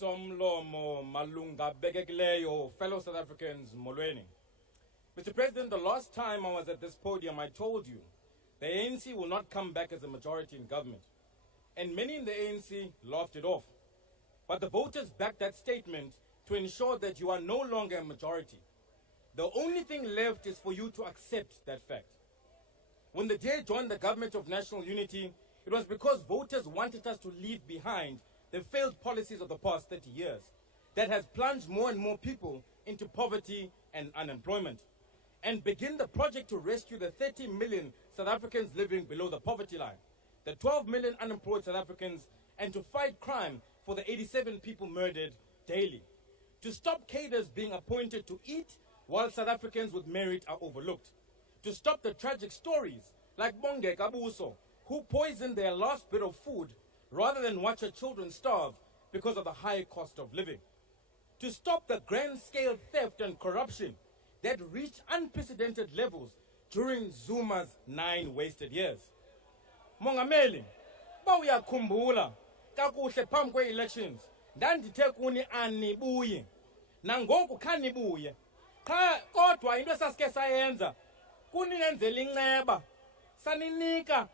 Somlomo Malunga Begekileyo, fellow South Africans, Molweni. Mr. President, the last time I was at this podium, I told you the ANC will not come back as a majority in government. And many in the ANC laughed it off. But the voters backed that statement to ensure that you are no longer a majority. The only thing left is for you to accept that fact. When the DA joined the government of national unity, it was because voters wanted us to leave behind the failed policies of the past 30 years that has plunged more and more people into poverty and unemployment, and begin the project to rescue the 30 million South Africans living below the poverty line, the 12 million unemployed South Africans, and to fight crime for the 87 people murdered daily, to stop cadres being appointed to eat while South Africans with merit are overlooked, to stop the tragic stories like Bonge Kabuso, who poisoned their last bit of food rather than watch her children starve because of the high cost of living, to stop the grand-scale theft and corruption that reached unprecedented levels during Zuma's 9 wasted years. Mongameli, bawuyakhumbula kakuhle phambi kwe-elections ndandithe kuni anibuye nangoku khanibuye qha kodwa into esasike sayenza kuninenzela inceba saninceda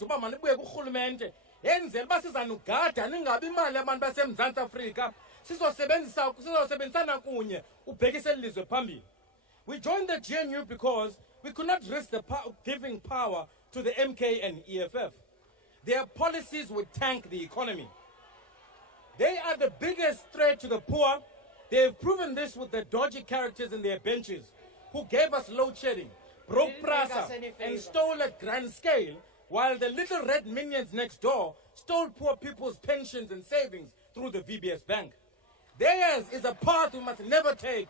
uba manibuye kurhulumente yenzela uba sizanugada ningabi imali abantu baseMzantsi Afrika sizosebenzisana kunye ubhekise elizwe phambili. We joined the GNU because we could not risk giving power to the MK and EFF. Their policies would tank the economy. They are the biggest threat to the poor. They have proven this with the dodgy characters in their benches who gave us load shedding, broke Prasa, and stole at grand scale, while the little red minions next door stole poor people's pensions and savings through the VBS Bank. Theirs is a path we must never take,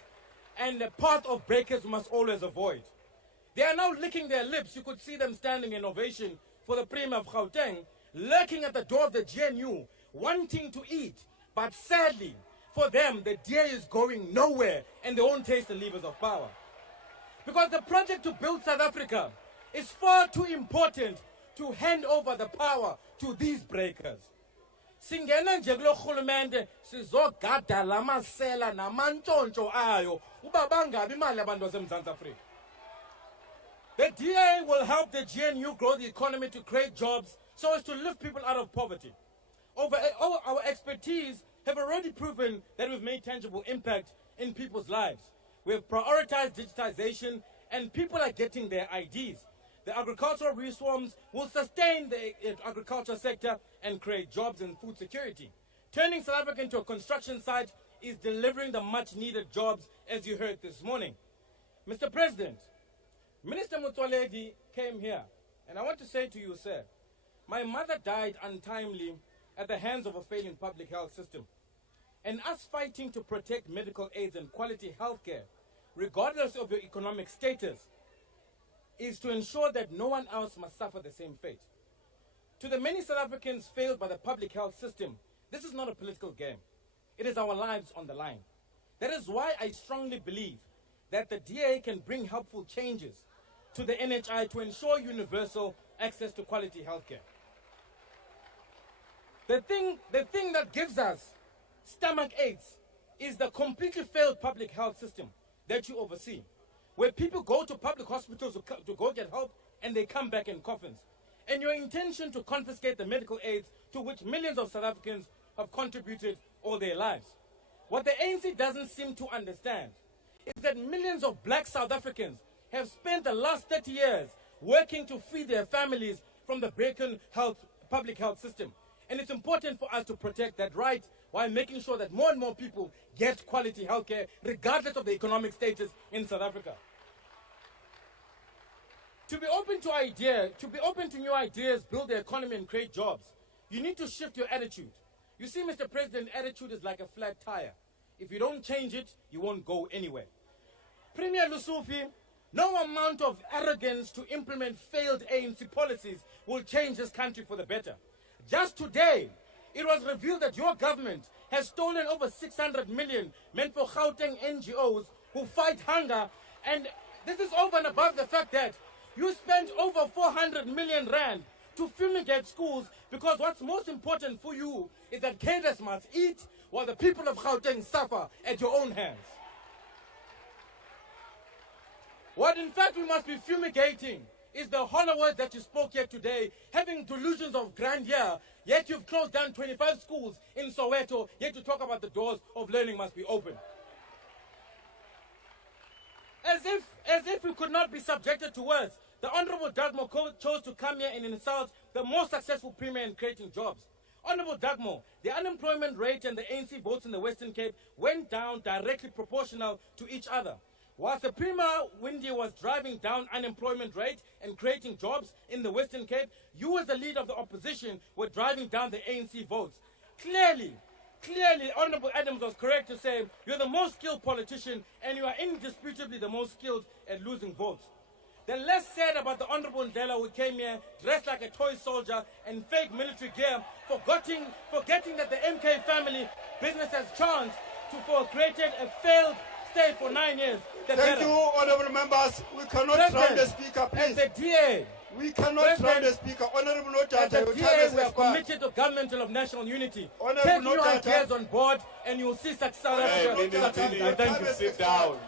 and a path of breakers we must always avoid. They are now licking their lips. You could see them standing in ovation for the Premier of Gauteng, lurking at the door of the GNU, wanting to eat. But sadly, for them, the DA is going nowhere, and they won't taste the levers of power. Because the project to build South Africa is far too important to hand over the power to these breakers. Singena nje kulo rhulumente sizogada lamasela namantshontsho ayo uba bangabi imali abantu baseMzantsi Afrika. The DA will help the GNU grow the economy to create jobs so as to lift people out of poverty. Our expertise have already proven that we've made tangible impact in people's lives. We have prioritized digitization and people are getting their IDs. The agricultural reforms will sustain the agriculture sector and create jobs and food security. Turning South Africa into a construction site is delivering the much needed jobs, as you heard this morning. Mr. President, Minister Motsoaledi came here, and I want to say to you, sir, my mother died untimely at the hands of a failing public health system. And us fighting to protect medical aids and quality health care, regardless of your economic status, is to ensure that no one else must suffer the same fate. To the many South Africans failed by the public health system, this is not a political game. It is our lives on the line. That is why I strongly believe that the DA can bring helpful changes to the NHI to ensure universal access to quality healthcare. The thing that gives us stomach aches is the completely failed public health system that you oversee, where people go to public hospitals to go get help and they come back in coffins. And your intention to confiscate the medical aids to which millions of South Africans have contributed all their lives. What the ANC doesn't seem to understand is that millions of black South Africans have spent the last 30 years working to feed their families from the broken public health system. And it's important for us to protect that right while making sure that more and more people get quality health care regardless of the economic status in South Africa. To be open to new ideas, build the economy and create jobs, you need to shift your attitude. You see, Mr. President, attitude is like a flat tire. If you don't change it, you won't go anywhere. Premier Lusufi, no amount of arrogance to implement failed ANC policies will change this country for the better. Just today, it was revealed that your government has stolen over 600 million meant for Gauteng NGOs who fight hunger, and this is over and above the fact that you spent over 400 million rand to fumigate schools, because what's most important for you is that cadres must eat while the people of Gauteng suffer at your own hands. What in fact we must be fumigating is the hollow words that you spoke here today, having delusions of grandeur, yet you've closed down 25 schools in Soweto, yet you talk about the doors of learning must be open. As if we could not be subjected to words, the Honorable Dagmo chose to come here and insult the most successful premier in creating jobs. Honorable Dagmo, the unemployment rate and the ANC votes in the Western Cape went down directly proportional to each other. Whilst the Premier Windy was driving down unemployment rate and creating jobs in the Western Cape, you as the leader of the opposition were driving down the ANC votes. Clearly, Honorable Adams was correct to say you're the most skilled politician and you are indisputably the most skilled at losing votes. The less said about the Honorable Ndlela who came here dressed like a toy soldier and fake military gear, forgetting that the MK family business has chanced to have created a failed state for 9 years. Thank you, honorable members. We cannot drown the speaker, please. As the DA, we cannot drown the speaker. Honorable Nodada, as the DA, we are committed to governmental of national unity. Take your ideas on board and you will see success. Thank you. Sit down.